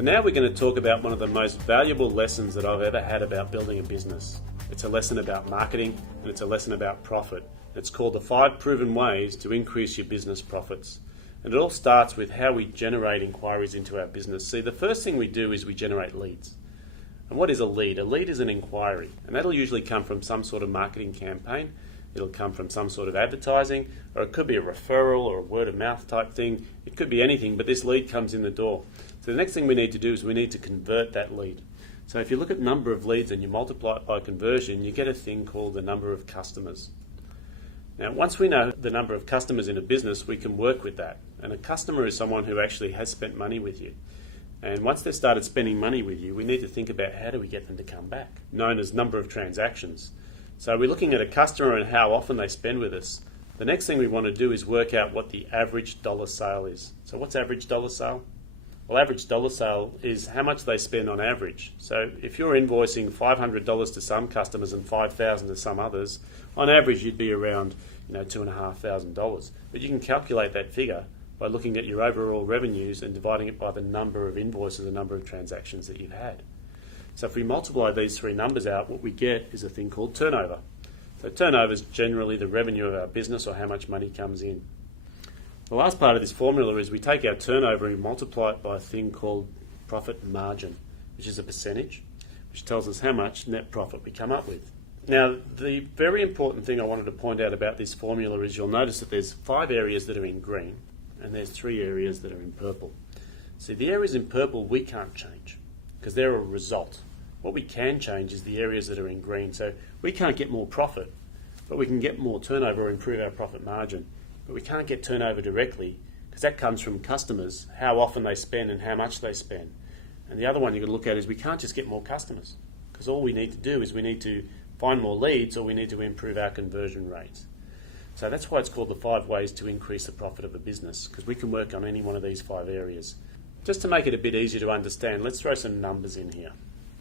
So now we're going to talk about one of the most valuable lessons that I've ever had about building a business. It's a lesson about marketing and it's a lesson about profit. It's called the 5 proven ways to increase your business profits. And it all starts with how we generate inquiries into our business. See, the first thing we do is we generate leads. And what is a lead? A lead is an inquiry, and that'll usually come from some sort of marketing campaign. It'll come from some sort of advertising, or it could be a referral or a word of mouth type thing. It could be anything, but this lead comes in the door. So the next thing we need to do is we need to convert that lead. So if you look at number of leads and you multiply it by conversion, you get a thing called the number of customers. Now, once we know the number of customers in a business, we can work with that. And a customer is someone who actually has spent money with you. And once they've started spending money with you, we need to think about how do we get them to come back, known as number of transactions. So we're looking at a customer and how often they spend with us. The next thing we want to do is work out what the average dollar sale is. So what's average dollar sale? Well, average dollar sale is how much they spend on average. So if you're invoicing $500 to some customers and $5,000 to some others, on average you'd be around $2,500. But you can calculate that figure by looking at your overall revenues and dividing it by the number of invoices, the number of transactions that you've had. So if we multiply these 3 numbers out, what we get is a thing called turnover. So turnover is generally the revenue of our business or how much money comes in. The last part of this formula is we take our turnover and multiply it by a thing called profit margin, which is a percentage, which tells us how much net profit we come up with. Now, the very important thing I wanted to point out about this formula is you'll notice that there's 5 areas that are in green and there's 3 areas that are in purple. See, the areas in purple we can't change because they're a result. What we can change is the areas that are in green. So we can't get more profit, but we can get more turnover or improve our profit margin. But we can't get turnover directly because that comes from customers, how often they spend and how much they spend. And the other one you've got to look at is we can't just get more customers because all we need to do is we need to find more leads or we need to improve our conversion rates. So that's why it's called the 5 ways to increase the profit of a business, because we can work on any one of these 5 areas. Just to make it a bit easier to understand, let's throw some numbers in here.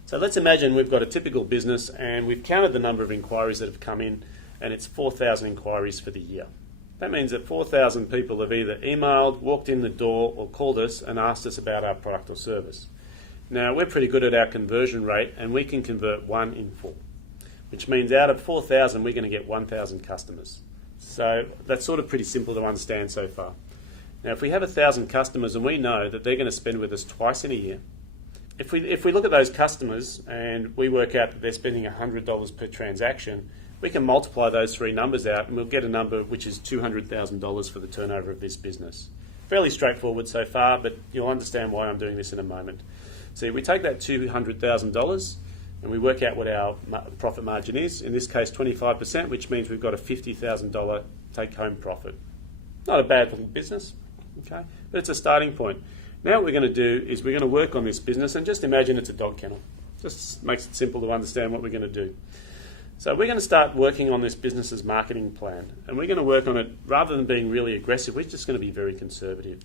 So let's imagine we've got a typical business and we've counted the number of inquiries that have come in and it's 4,000 inquiries for the year. That means that 4,000 people have either emailed, walked in the door or called us and asked us about our product or service. Now we're pretty good at our conversion rate and we can convert 1 in 4, which means out of 4,000 we're going to get 1,000 customers. So that's sort of pretty simple to understand so far. Now if we have 1,000 customers and we know that they're going to spend with us twice in a year, if we look at those customers and we work out that they're spending $100 per transaction, we can multiply those 3 numbers out and we'll get a number which is $200,000 for the turnover of this business. Fairly straightforward so far, but you'll understand why I'm doing this in a moment. So we take that $200,000 and we work out what our profit margin is, in this case 25%, which means we've got a $50,000 take-home profit. Not a bad little business, okay? But it's a starting point. Now what we're going to do is we're going to work on this business and just imagine it's a dog kennel. Just makes it simple to understand what we're going to do. So we're going to start working on this business's marketing plan, and we're going to work on it rather than being really aggressive. We're just going to be very conservative.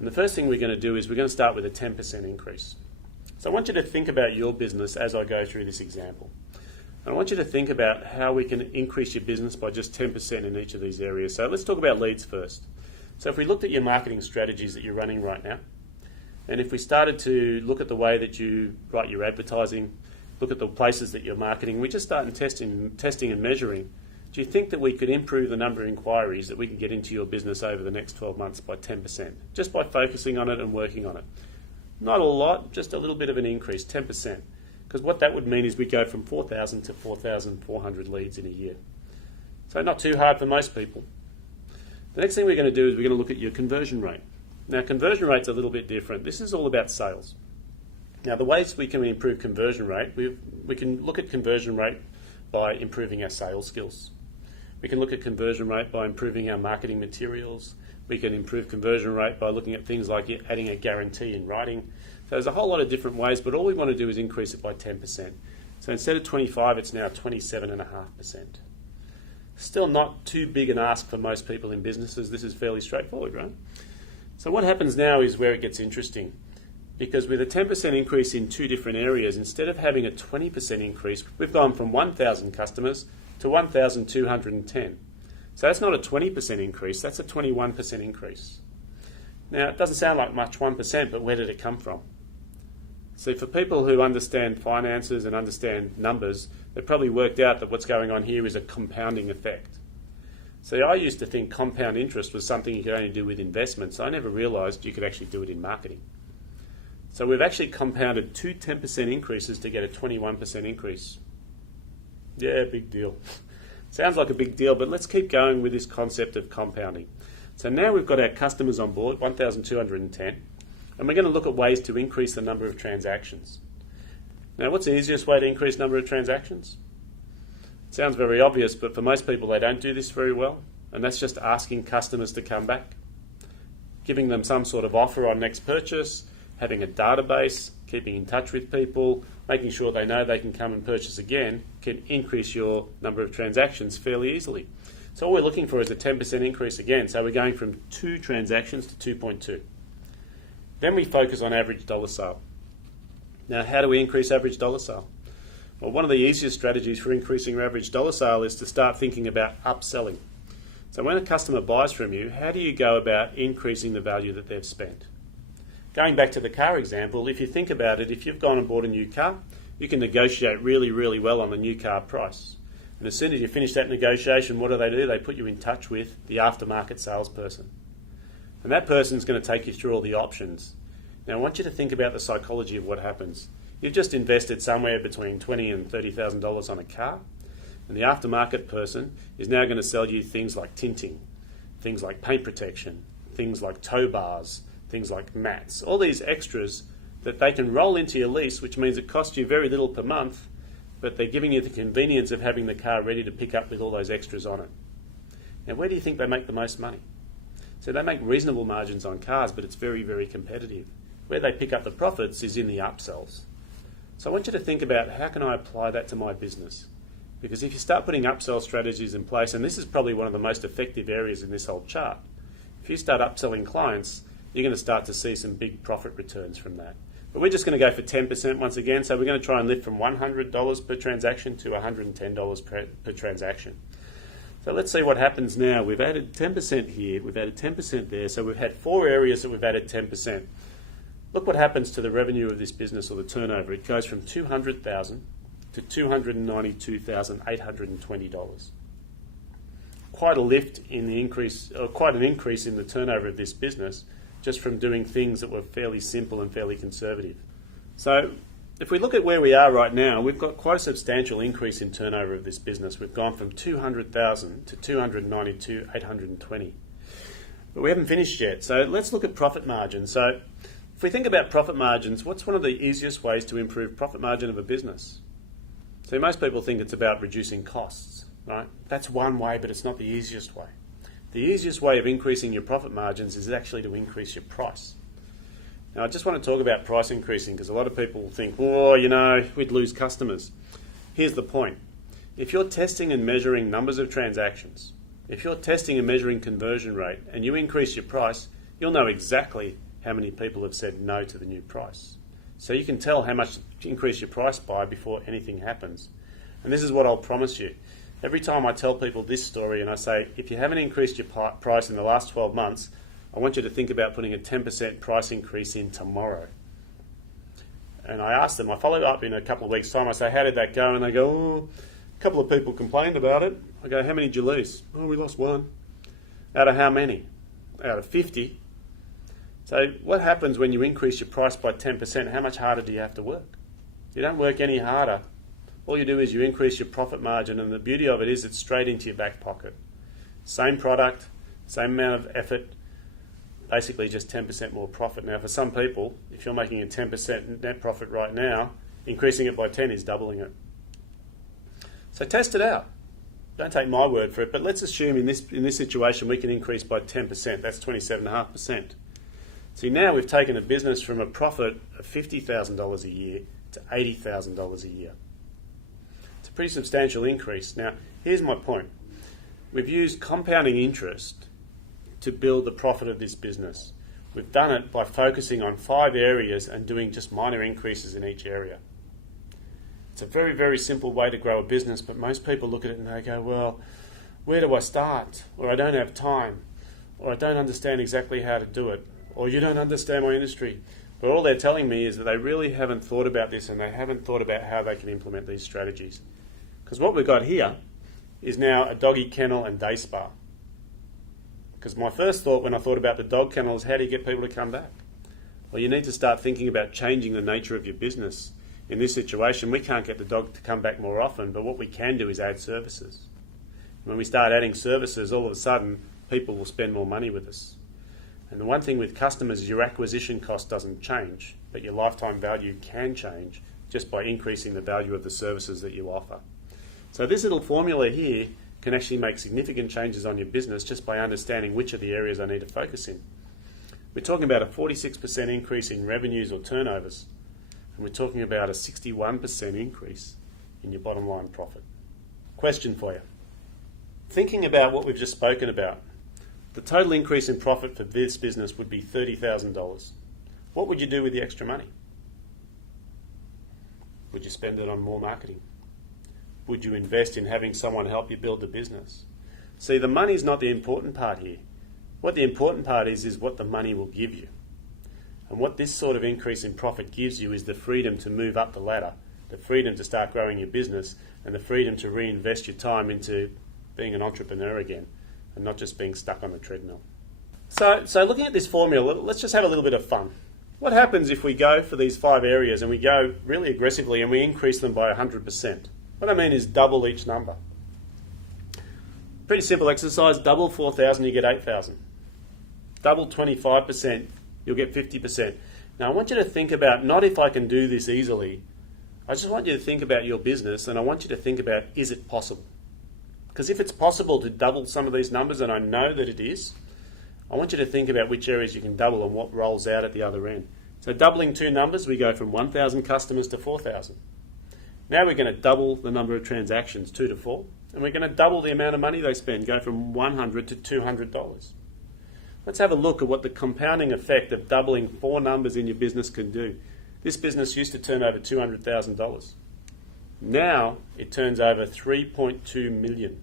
And the first thing we're going to do is we're going to start with a 10% increase. So I want you to think about your business as I go through this example. And I want you to think about how we can increase your business by just 10% in each of these areas. So let's talk about leads first. So if we looked at your marketing strategies that you're running right now, and if we started to look at the way that you write your advertising, look at the places that you're marketing, we just start testing and measuring. Do you think that we could improve the number of inquiries that we can get into your business over the next 12 months by 10%, just by focusing on it and working on it? Not a lot, just a little bit of an increase, 10%. Because what that would mean is we go from 4,000 to 4,400 leads in a year. So not too hard for most people. The next thing we're going to do is we're going to look at your conversion rate. Now, conversion rate's a little bit different. This is all about sales. Now, the ways we can improve conversion rate, we can look at conversion rate by improving our sales skills. We can look at conversion rate by improving our marketing materials. We can improve conversion rate by looking at things like adding a guarantee in writing. So there's a whole lot of different ways, but all we want to do is increase it by 10%. So instead of 25, it's now 27.5%. Still not too big an ask for most people in businesses. This is fairly straightforward, right? So what happens now is where it gets interesting. Because with a 10% increase in 2 different areas, instead of having a 20% increase, we've gone from 1,000 customers to 1,210. So that's not a 20% increase, that's a 21% increase. Now, it doesn't sound like much, 1%, but where did it come from? See, for people who understand finances and understand numbers, they've probably worked out that what's going on here is a compounding effect. See, I used to think compound interest was something you could only do with investments. I never realised you could actually do it in marketing. So we've actually compounded two 10% increases to get a 21% increase. Yeah, big deal. Sounds like a big deal, but let's keep going with this concept of compounding. So now we've got our customers on board, 1,210, and we're going to look at ways to increase the number of transactions. Now, what's the easiest way to increase the number of transactions? It sounds very obvious, but for most people, they don't do this very well, and that's just asking customers to come back, giving them some sort of offer on next purchase, having a database, keeping in touch with people, making sure they know they can come and purchase again, can increase your number of transactions fairly easily. So all we're looking for is a 10% increase again. So we're going from 2 transactions to 2.2. Then we focus on average dollar sale. Now, how do we increase average dollar sale? Well, one of the easiest strategies for increasing your average dollar sale is to start thinking about upselling. So when a customer buys from you, how do you go about increasing the value that they've spent? Going back to the car example, if you think about it, if you've gone and bought a new car, you can negotiate really, really well on the new car price. And as soon as you finish that negotiation, what do? They put you in touch with the aftermarket salesperson. And that person's going to take you through all the options. Now, I want you to think about the psychology of what happens. You've just invested somewhere between $20,000 and $30,000 on a car, and the aftermarket person is now going to sell you things like tinting, things like paint protection, things like tow bars, things like mats, all these extras that they can roll into your lease, which means it costs you very little per month, but they're giving you the convenience of having the car ready to pick up with all those extras on it. Now, where do you think they make the most money? So they make reasonable margins on cars, but it's very, very competitive. Where they pick up the profits is in the upsells. So I want you to think about, how can I apply that to my business? Because if you start putting upsell strategies in place, and this is probably one of the most effective areas in this whole chart, if you start upselling clients, you're going to start to see some big profit returns from that. But we're just going to go for 10% once again, so we're going to try and lift from $100 per transaction to $110 per transaction. So let's see what happens now. We've added 10% here, we've added 10% there, so we've had 4 areas that we've added 10%. Look what happens to the revenue of this business, or the turnover. It goes from $200,000 to $292,820. Quite a lift in the increase, or quite an increase in the turnover of this business, just from doing things that were fairly simple and fairly conservative. So if we look at where we are right now, we've got quite a substantial increase in turnover of this business. We've gone from $200,000 to $292,820. But we haven't finished yet. So let's look at profit margin. So if we think about profit margins, what's one of the easiest ways to improve profit margin of a business? So most people think it's about reducing costs, right? That's one way, but it's not the easiest way. The easiest way of increasing your profit margins is actually to increase your price. Now, I just want to talk about price increasing, because a lot of people think, oh, we'd lose customers. Here's the point. If you're testing and measuring numbers of transactions, if you're testing and measuring conversion rate, and you increase your price, you'll know exactly how many people have said no to the new price. So you can tell how much to increase your price by before anything happens. And this is what I'll promise you. Every time I tell people this story and I say, if you haven't increased your price in the last 12 months, I want you to think about putting a 10% price increase in tomorrow. And I ask them, I follow up in a couple of weeks' time, I say, how did that go? And they go, oh, a couple of people complained about it. I go, how many did you lose? Oh, we lost 1. Out of how many? Out of 50. So what happens when you increase your price by 10%? How much harder do you have to work? You don't work any harder. All you do is you increase your profit margin, and the beauty of it is it's straight into your back pocket. Same product, same amount of effort, basically just 10% more profit. Now, for some people, if you're making a 10% net profit right now, increasing it by 10 is doubling it. So test it out. Don't take my word for it, but let's assume in this situation we can increase by 10%. That's 27.5%. See, now we've taken a business from a profit of $50,000 a year to $80,000 a year. It's a pretty substantial increase. Now, here's my point. We've used compounding interest to build the profit of this business. We've done it by focusing on 5 areas and doing just minor increases in each area. It's a very, very simple way to grow a business, but most people look at it and they go, well, where do I start? Or I don't have time. Or I don't understand exactly how to do it. Or you don't understand my industry. But all they're telling me is that they really haven't thought about this, and they haven't thought about how they can implement these strategies. Because what we've got here is now a doggy kennel and day spa. Because my first thought when I thought about the dog kennel is, how do you get people to come back? Well, you need to start thinking about changing the nature of your business. In this situation, we can't get the dog to come back more often, but what we can do is add services. When we start adding services, all of a sudden, people will spend more money with us. And the one thing with customers is your acquisition cost doesn't change, but your lifetime value can change just by increasing the value of the services that you offer. So this little formula here can actually make significant changes on your business just by understanding which are the areas I need to focus in. We're talking about a 46% increase in revenues or turnovers, and we're talking about a 61% increase in your bottom line profit. Question for you. Thinking about what we've just spoken about, the total increase in profit for this business would be $30,000. What would you do with the extra money? Would you spend it on more marketing? Would you invest in having someone help you build the business? See, the money's not the important part here. What the important part is what the money will give you. And what this sort of increase in profit gives you is the freedom to move up the ladder, the freedom to start growing your business, and the freedom to reinvest your time into being an entrepreneur again and not just being stuck on the treadmill. So looking at this formula, let's just have a little bit of fun. What happens if we go for these 5 areas and we go really aggressively and we increase them by 100%? What I mean is double each number. Pretty simple exercise. Double 4,000, you get 8,000. Double 25%, you'll get 50%. Now I want you to think about, not if I can do this easily, I just want you to think about your business, and I want you to think about, is it possible? Because if it's possible to double some of these numbers, and I know that it is, I want you to think about which areas you can double and what rolls out at the other end. So doubling 2 numbers, we go from 1,000 customers to 4,000. Now we're going to double the number of transactions, 2 to 4, and we're going to double the amount of money they spend, go from $100 to $200. Let's have a look at what the compounding effect of doubling 4 numbers in your business can do. This business used to turn over $200,000. Now it turns over $3.2 million.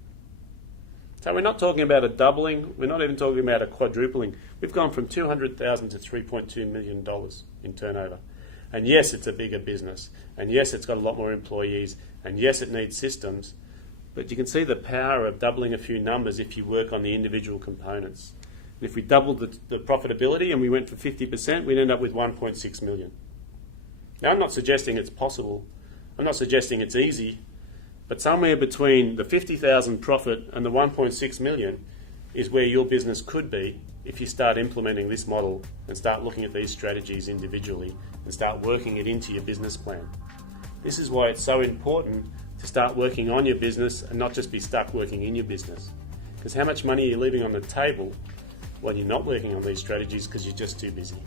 So we're not talking about a doubling, we're not even talking about a quadrupling. We've gone from $200,000 to $3.2 million in turnover. And yes, it's a bigger business. And yes, it's got a lot more employees. And yes, it needs systems. But you can see the power of doubling a few numbers if you work on the individual components. If we doubled the profitability and we went for 50%, we'd end up with $1.6 million. Now, I'm not suggesting it's possible. I'm not suggesting it's easy. But somewhere between the 50,000 profit and the 1.6 million is where your business could be if you start implementing this model and start looking at these strategies individually and start working it into your business plan. This is why it's so important to start working on your business and not just be stuck working in your business. Because how much money are you leaving on the table when you're not working on these strategies because you're just too busy?